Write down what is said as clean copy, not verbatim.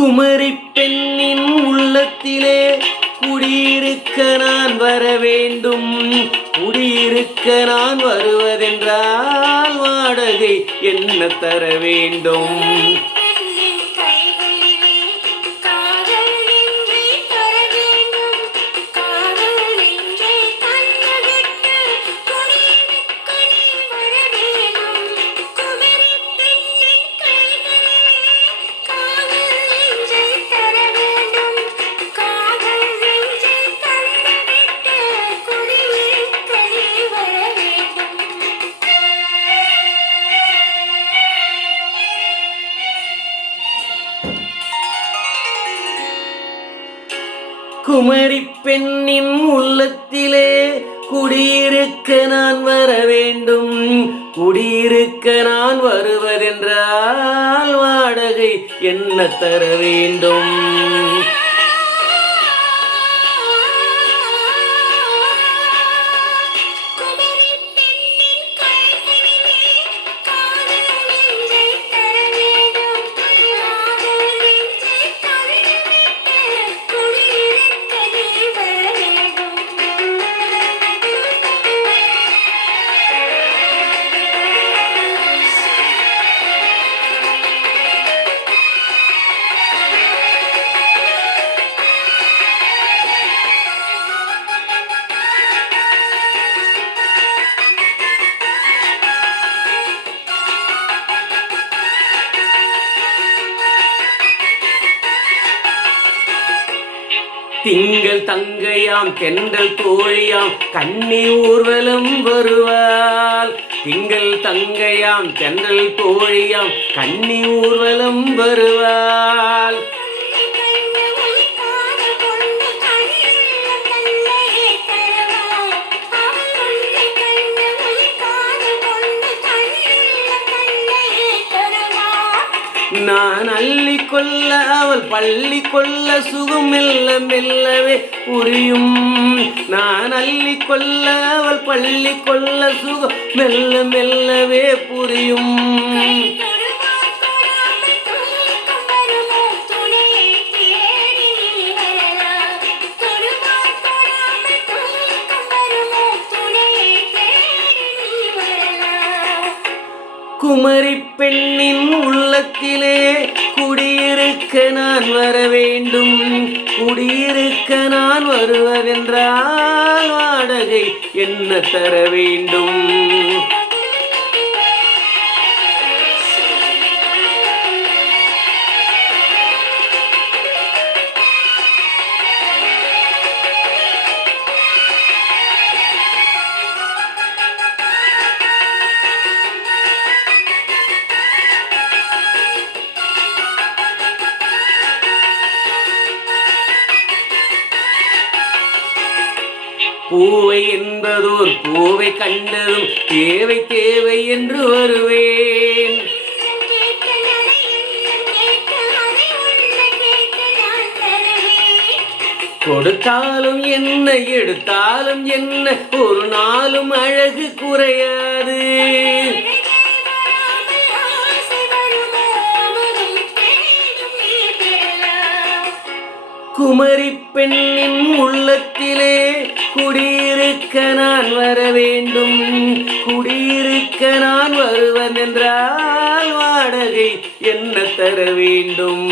குமரி பெண்ணின் உள்ளத்திலே குடியிருக்க நான் வர வேண்டும். குடியிருக்க நான் வருவதென்றால் வாடகை என்ன தர வேண்டும்? குமரி பெண்ணின் உள்ளத்திலே குடியிருக்க நான் வர வேண்டும். குடியிருக்க நான் வருவதென்றால் வாடகை என்ன தர வேண்டும்? திங்கள் தங்கையாம் தென்றல் தோழியாம் கன்னி ஊர்வலம் வருவாள். திங்கள் தங்கையாம் தென்றல் தோழியாம் கன்னி ஊர்வலம் வருவாள். நான் அள்ளி கொள்ள அவள் பள்ளி கொள்ள சுகம் மெல்ல மெல்லவே புரியும். நான் அள்ளி கொள்ள அவள் பள்ளி கொள்ள சுகம் மெல்ல மெல்லவே புரியும். குமரி பெண்ணின் உள்ளத்திலே குடியிருக்க நான் வர வேண்டும். குடியிருக்க நான் வருவதென்றால் வாடகை என்ன தர வேண்டும்? பூவை என்பதோர் பூவை கண்டதும் தேவை தேவை என்று வருவேன். கொடுத்தாலும் என்ன எடுத்தாலும் என்ன ஒரு நாளும் அழகு குறையாது. குமரி பெண்ணின் உள்ளத்திலே குடியிருக்க நான் வர வேண்டும். குடியிருக்க நான் வருவதென்றால் வாடகை என்ன தர வேண்டும்?